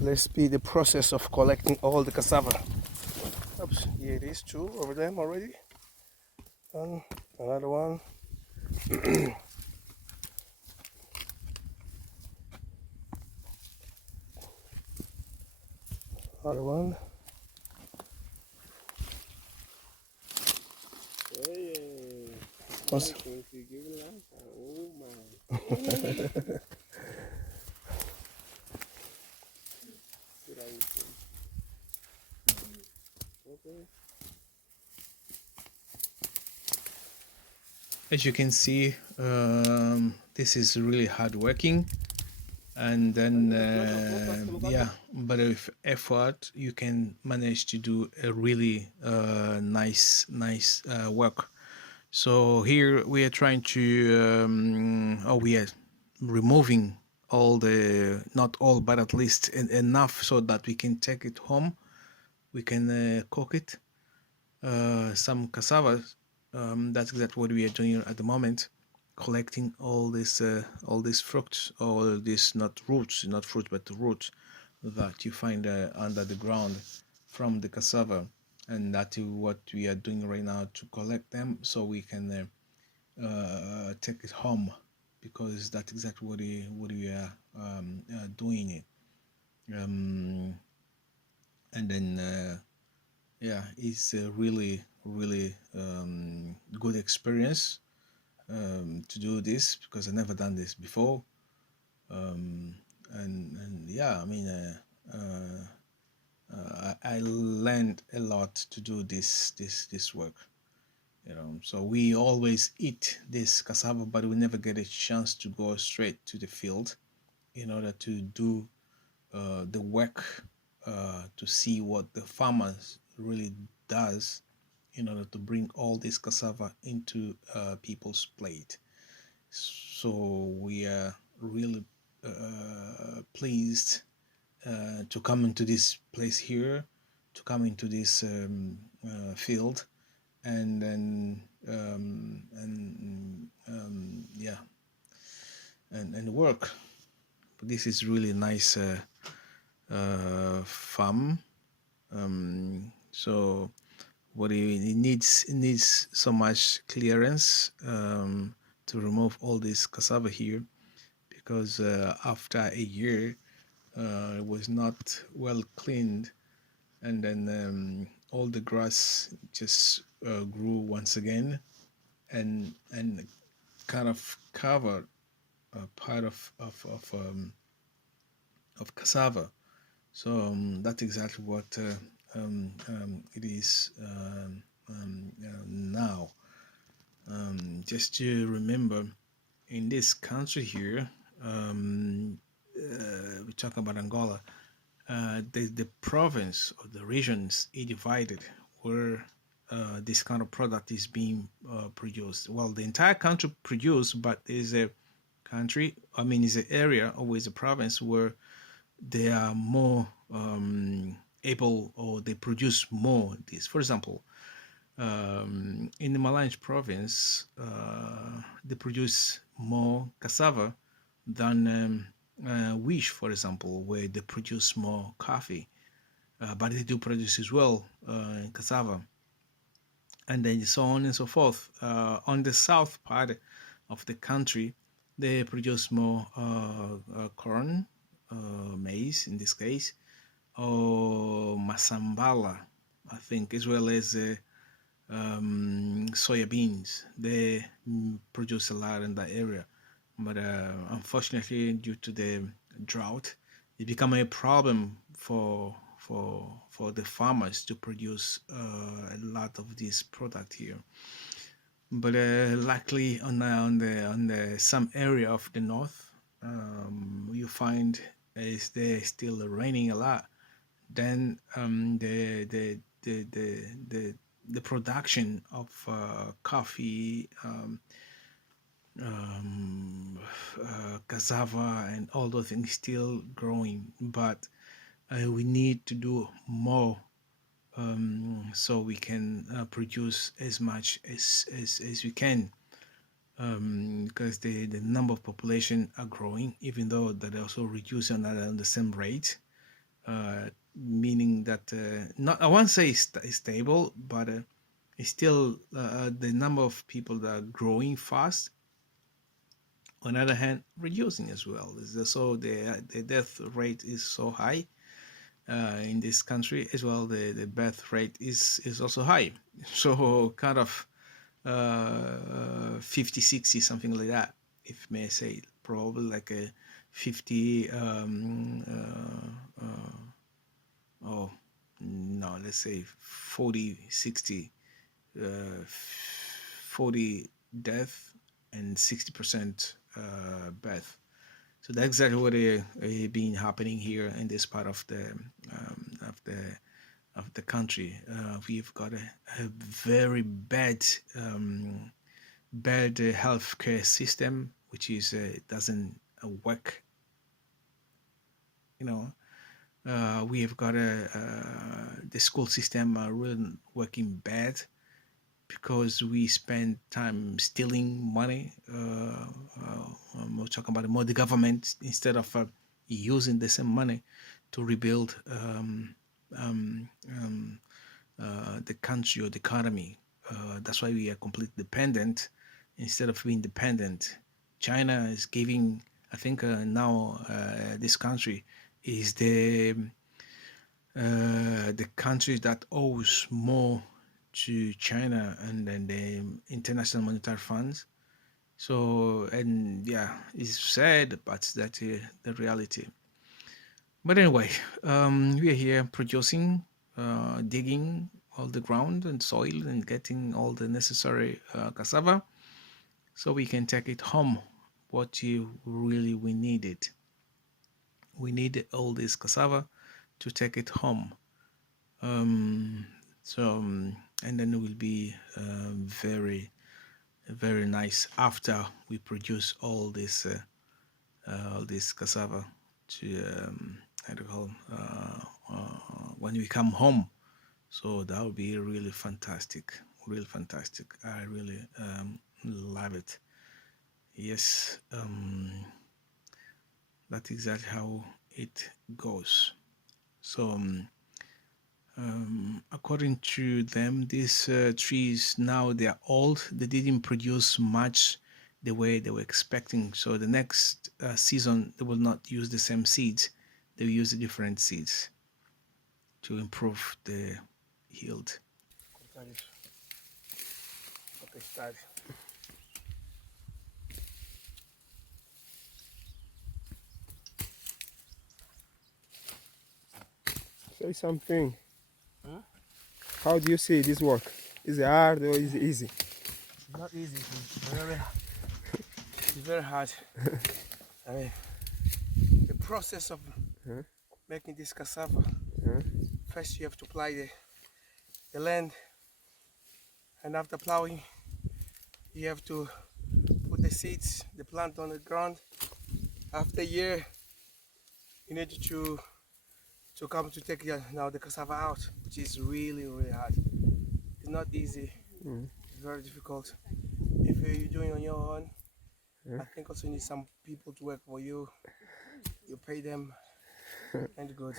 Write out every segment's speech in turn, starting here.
Let's speed the process of collecting all the cassava. Oops, here it is, two over them already. And another one. Another one. Hey, What's- oh my. Okay. As you can see, this is really hard working, and then yeah, but with effort you can manage to do a really nice work. So here we are trying to we are removing all the, not all, but at least enough so that we can take it home. We can cook it. Some cassava. That's exactly what we are doing at the moment, collecting all these fruits, all these, not roots, not fruit, but the roots that you find under the ground from the cassava, and that is what we are doing right now, to collect them so we can take it home, because that's exactly what we are doing it. And then yeah, it's a really good experience to do this, because I never done this before. And yeah, I mean, I learned a lot to do this work. So we always eat this cassava, but we never get a chance to go straight to the field in order to do the work, to see what the farmers really does in order to bring all this cassava into people's plate. So we are really pleased to come into this place here, to come into this field, and then yeah, and work. This is really nice farm. So what it needs so much clearance to remove all this cassava here, because after a year it was not well cleaned, and then all the grass just grew once again, and kind of covered part of cassava. So that's exactly what it is now. Just to remember, in this country here, we talk about Angola. The province or the regions is divided where this kind of product is being produced. Well, the entire country produced, but there's a country, I mean, is an area, always a province, where they are more able, or they produce more this. For example, in the Malayan province, they produce more cassava than Wish, for example, where they produce more coffee. But they do produce as well cassava, and then so on and so forth. On the south part of the country, they produce more corn, maize in this case, or masambala, I think, as well as soya beans. They produce a lot in that area, but unfortunately, due to the drought, it become a problem for the farmers to produce a lot of this product here. But luckily, on the some area of the north, you find is there still raining a lot. Then the production of coffee, cassava, and all those things still growing, but we need to do more so we can produce as much as we can, because the number of population are growing, even though they're also reducing at the same rate. meaning that not I won't say stable, but it's still the number of people that are growing fast. On the other hand, reducing as well. So the death rate is so high in this country as well. The birth rate is also high. So kind of 50, 60, something like that, if may say, probably like a 50 oh no, let's say 40, 60, 40 death and 60% birth. So that's exactly what been happening here in this part of the of the of the country. We've got a very bad healthcare system, which is doesn't work. You know, we have got the school system really working bad because we spend time stealing money. We're talking about more the government instead of using the same money to rebuild the country or the economy. That's why we are completely dependent instead of being dependent. China is giving, I think now this country is the country that owes more to China and then the International Monetary Funds. So, and yeah, it's sad, but that's the reality. But anyway, we are here producing, digging all the ground and soil and getting all the necessary cassava so we can take it home. What you really we need it. We need all this cassava to take it home. And then it will be very nice after we produce all this cassava to how do you call when we come home. So that would be really fantastic, really fantastic. I really love it. Yes, that's exactly how it goes. So according to them, these trees now they are old. They didn't produce much the way they were expecting. So the next season they will not use the same seeds. They will use different seeds to improve the yield. Say something. How do you see this work? Is it hard or is it easy? It's not easy. It's very hard. I mean, the process of making this cassava. First, you have to plow the land, and after plowing, you have to put the seeds, the plant on the ground. After a year, you need to come to take now the cassava out, which is really hard. It's not easy. It's very difficult. If you're doing on your own, I think also you need some people to work for you. You pay them and good.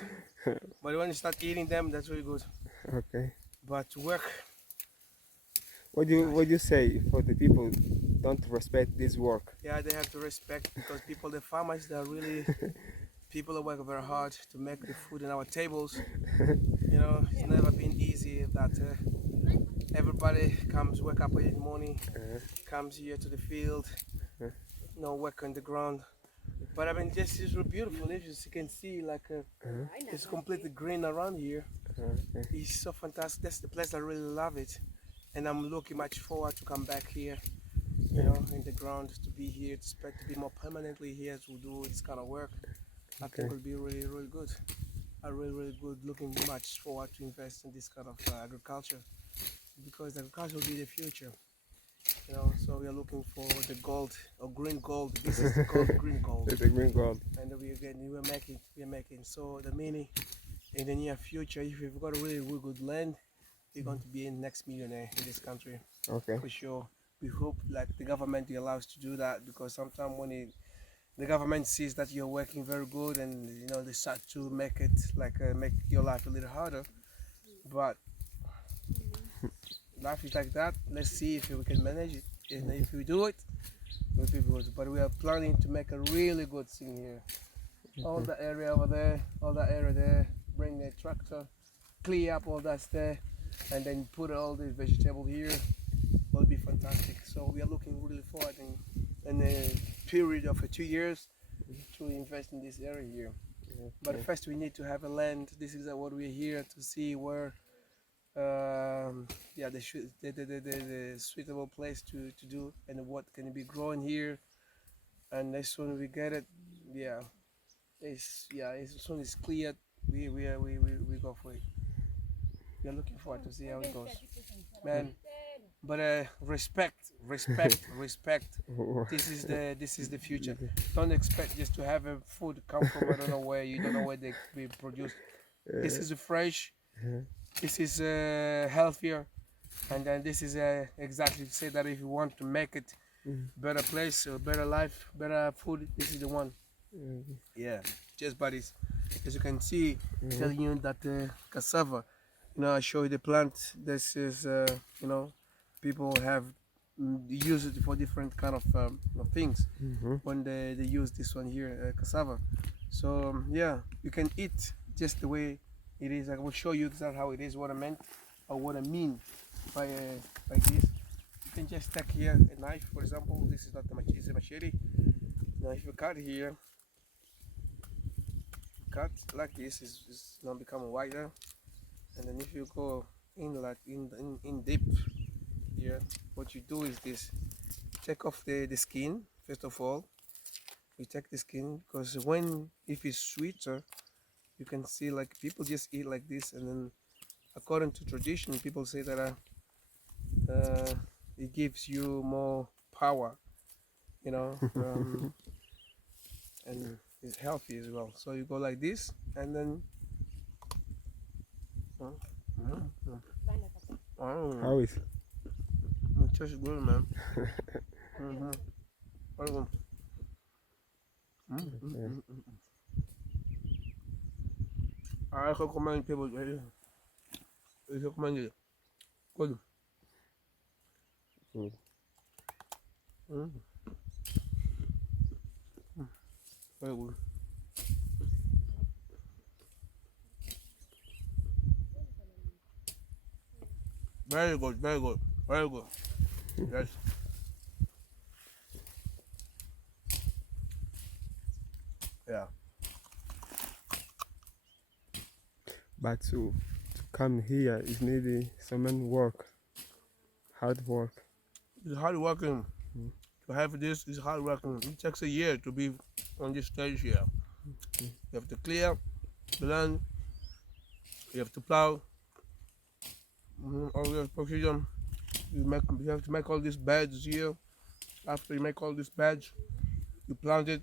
But when you start eating them, that's really good. Okay. But to work, What do you say for the people don't respect this work? yeah, they have to respect because people, the farmers, they're really people that work very hard to make the food in our tables. You know, it's never been easy that everybody comes wake up in the morning, comes here to the field, work on the ground. But I mean, this is really beautiful. As you can see, like it's completely green around here. It's so fantastic. That's the place I really love it, and I'm looking much forward to come back here. You know, in the ground to be here, to be more permanently here to do this kind of work. I think will be really good. I really good. Looking much forward to invest in this kind of agriculture because agriculture will be the future. You know, so we are looking for the gold or green gold. This is the gold, green gold. It's the green gold. And we're making. So the meaning in the near future, if we've got a really good land, we're going to be the next millionaire in this country. Okay. For sure. We hope like the government will allow us to do that because sometimes when the government sees that you're working very good, and you know they start to make it like make your life a little harder. But life is like that. Let's see if we can manage it, and if we do it, it will be good. But we are planning to make a really good thing here. All the area over there, all that area there, bring a tractor, clear up all that's there, and then put all the vegetable here. Will be fantastic. So we are looking really forward in a period of 2 years to invest in this area here. But first we need to have a land. This is what we're here to see where yeah the suitable place to do and what can be grown here. And as soon as we get it, yeah, as soon as it's cleared, we go for it. We are looking forward to see how it goes, man. But respect. This is the future. Don't expect just to have a food come from I don't know where. You don't know where they be produced. This is fresh. This is healthier, and then this is exactly to say that if you want to make it better place, better life, better food, this is the one. Yeah, just buddies. As you can see, telling you that cassava. You know, I show you the plant. This is you know, people have use it for different kind of things when they use this one here, cassava. So yeah, you can eat just the way it is. I will show you exactly how it is, what I meant or what I mean by like this. You can just take here a knife, for example. This is not a machete, it's a machete. Now if you cut here, cut like this, is now become wider. And then if you go in like in deep here, what you do is this: take off the skin first of all. You take the skin because when if it's sweeter, you can see like people just eat like this, and then according to tradition, people say that it gives you more power, you know, and it's healthy as well. So you go like this, and then. How is? It tastes good, man. Very good. Yeah. I recommend people. I recommend it. Good. Mm. Very good. Very good. Very good. Very good. Yes. Yeah. But to come here is needed some work, hard work. It's hard working. To have this is hard working. It takes a year to be on this stage here. You have to clear the land. You have to plow. All your procedure. You have to make all these beds here. After you make all these beds, you plant it.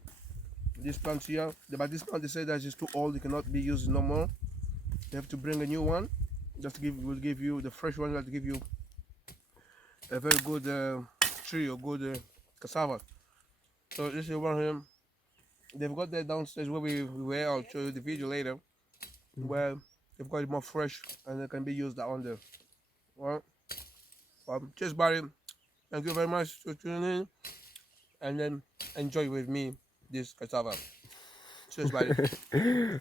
This plant here, but this plant they say that it's too old. It cannot be used no more. You have to bring a new one. Just will give you the fresh one. Will give you a very good tree or good cassava. So this is one here. They've got that downstairs where we were. I'll show you the video later. Where they've got it more fresh and it can be used on there. Well, cheers, buddy. Thank you very much for tuning in, and then enjoy with me this cassava. Cheers, buddy.